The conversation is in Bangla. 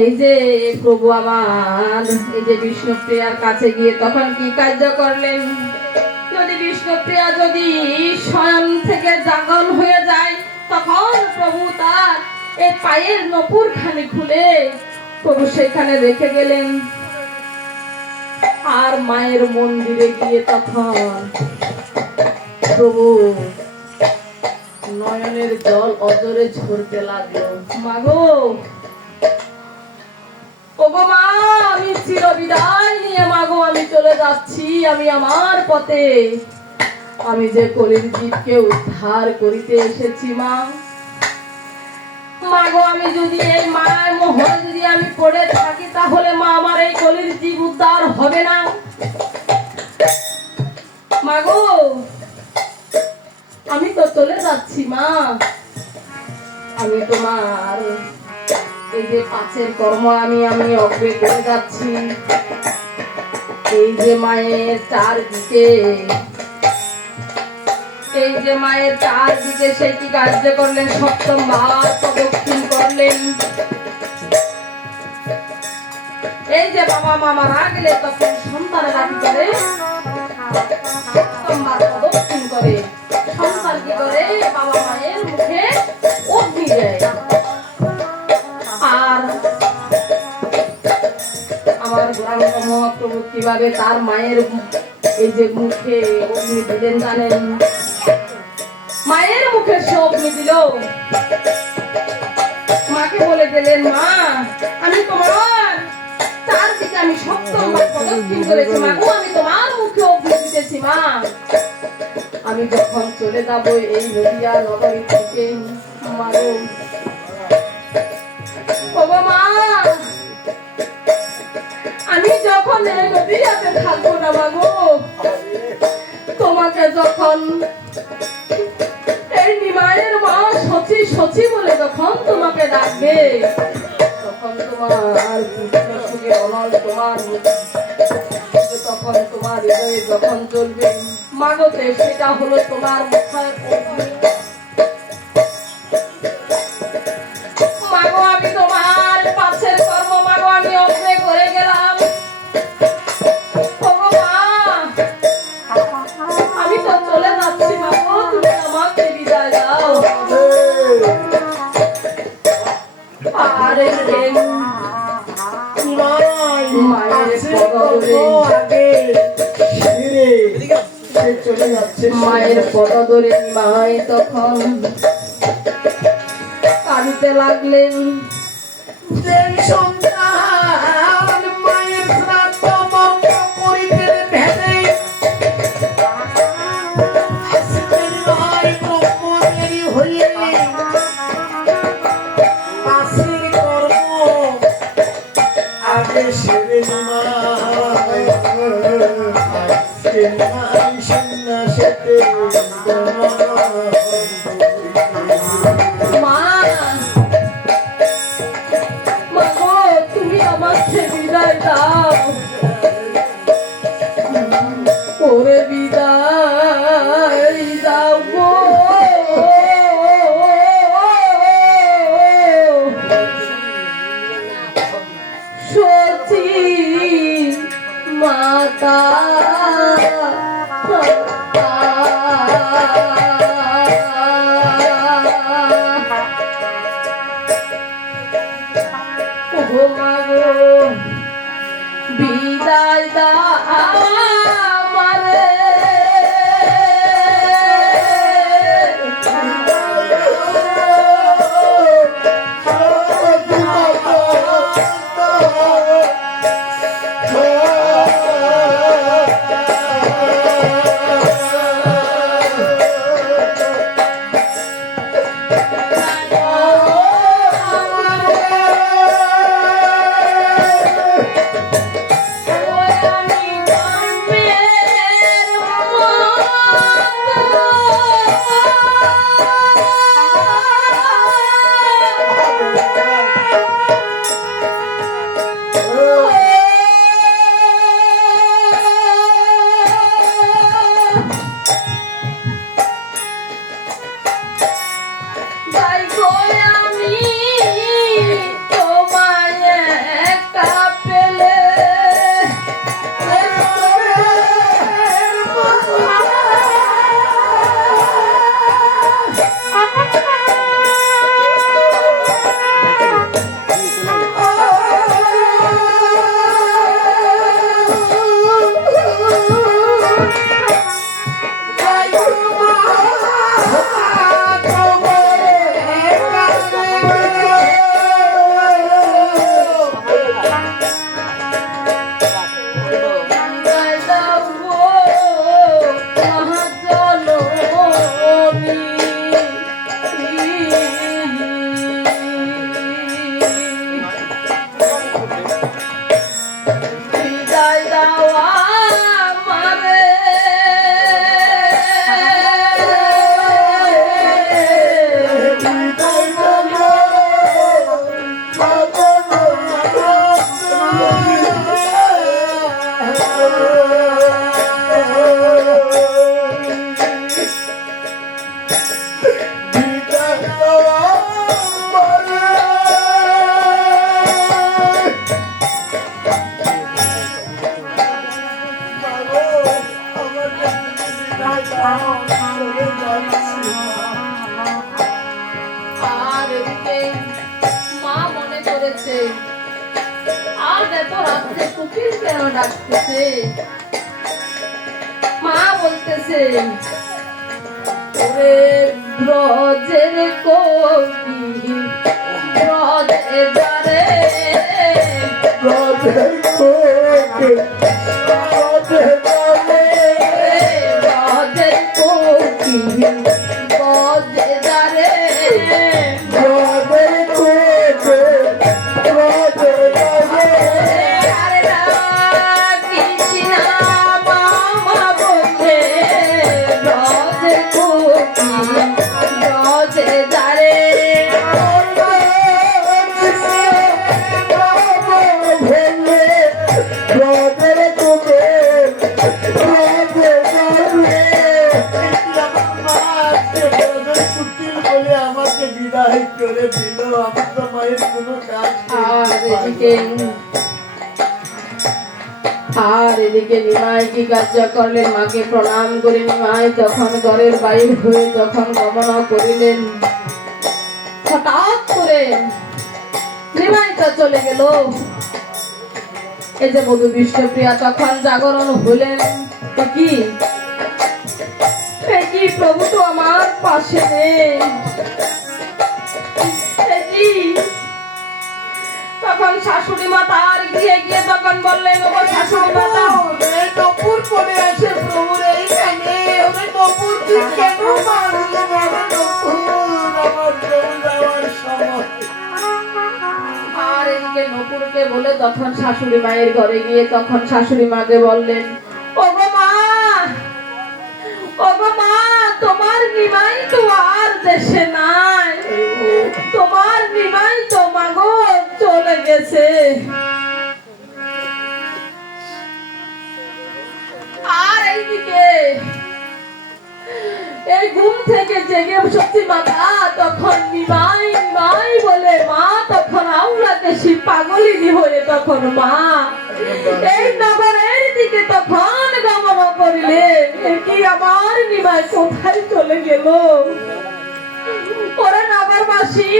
এই যে প্রভু আমার এই যে বিষ্ণুপ্রিয়ার কাছে গিয়ে তখন কি কার্য করলেন? যদি বিষ্ণুপ্রিয়া যদি স্বয়ং থেকে জাগরণ হয়ে যায় তখন প্রভু তার এই পায়ের নপুর খানি খুলে প্রভু সেখানে রেখে গেলেন। আর মায়ের মন্দিরে গিয়ে তখন প্রভু নয়নের জল অজরে ঝরতে লাগলো। মাগো, ওগো মা, আমি চিরবিদায় নিয়ে মাগো আমি চলে যাচ্ছি। আমি আমার পথে আমি যে কলির জীবকে উদ্ধার করিতে এসেছি মা। মাগো, আমি যদি এই মায়ের মোহরে যদি আমি পড়ে থাকি তাহলে মা আমার এই কলির জীব উদ্ধার হবে না। মাগো, আমি তো চলে যাচ্ছি মা। আমি তোমার এই যে পাঁচের কর্ম আমি অগ্রে করে যাচ্ছি। এই যে মায়ের চারদিকে সেই কি কার্য করলেন? সপ্তমবার প্রদক্ষিণ করলেন। এই যে বাবা মা মারা গেলে তখন সন্তানেরা কি করে? সপ্তমবার প্রদক্ষিণ করে। সন্তান কি করে? বাবা মায়ের মুখে অগ্নি দেয়। আর আমার গৌরাঙ্গ মহাপ্রভু কিভাবে তার মায়ের এই যে মুখে অগ্নি দিলেন জানেন? মায়ের মুখে সে অগ্নি দিল। মাকে বলে দিলেন, মা, আমি তোমার চারদিকে আমি সপ্তমবার প্রদক্ষিণ করেছি। মাগো, আমি তোমার মুখে অগ্নি দিতেছি মা। আমি যখন চলে যাবো এই নদিয়া নগরী থেকে মাগো, ওগো মা, আমি যখন এই নদিয়াতে থাকবো না মাগো, তোমাকে যখন এই নিমায়ের মা সচি সচি বলে যখন তোমাকে ডাকবে তখন তোমার পুত্র সুখে অনল তোমার তখন তোমার হৃদয়ে যখন চলবে মাগোতে সেটা হলো তোমার মুখায় অগ্নি। মাগো, আমি তোমার পাশের কর্ম মাগো আমি অগ্রে করে গেলাম। আমি তো চলে যাচ্ছি মাগো, তুমি আমাকে বিদায় দাও। আরে মায়ের পদ ধরে মায় তখন কাঁদতে লাগলেন। যে সন্তান মায়ের শ্রাদ্ধ মন্ত্র করিতে ভেবে হইলে পাশের কর্ম আগে সেরে তুমি আমাকে বিদায় দাও। ওরে বিদায় দাও গো সচি মাতা। বিদায় দাও আর এদিকে মা মনে করেছে আজ এত রাত্রে কুকির কেন ডাকতেছে। মা বলতেছে ওরে ব্রজের কোকিল ব্রজে যারে ব্রজের কোকিল ব্রজে যারে ব্রজের কোকিল ব্রজে যারে ব্রজের কোকিল ব্রজে যারে আরে কৃষ্ণা মামা বলে ব্রজের কোকিল ব্রজে যারে ব্রজের কোকিল ব্রজে যারে বলে আমাকে বিদায় করে দিল। আমার তো মায়ের কোনো কাজ আর এদিকে নিমাই কি কার্য করলেন মাকে প্রণাম করে নিমাই যখন ঘরের বাইর হয়ে যখন গমন করিলেন হঠাৎ করে নিমাই তো চলে গেল। এই যে বধূ বিষ্ণুপ্রিয়া তখন জাগরণ হলেন কি প্রভু তো আমার পাশে নেই। তখন শাশুড়ি মা তার গিয়ে গিয়ে তখন বললেন ও শাশুড়ি মাতা নপুর করে আছে প্রভুর এইখানে নপুর কেন মারলে নপুর আমার যাওয়ার সময়। আর এদিকে নপুরকে বলে তখন শাশুড়ি মায়ের ঘরে গিয়ে তখন শাশুড়ি মাকে বললেন ওগো মা তোমার নিমাই তো আর দেশে নাই, তোমার নিমাই তো মাগো চলে গেছে। আর এইদিকে এই ঘুম থেকে জেগে সত্যি মাতা তখন নিমাই বলে মা তখন আউলা দেশি পাগলিনী হয়ে তখন মা এই নগরের দিকে তখন গমন করিলে কি আমার নিমাই কোথায় চলে গেল। ওরে নগরবাসী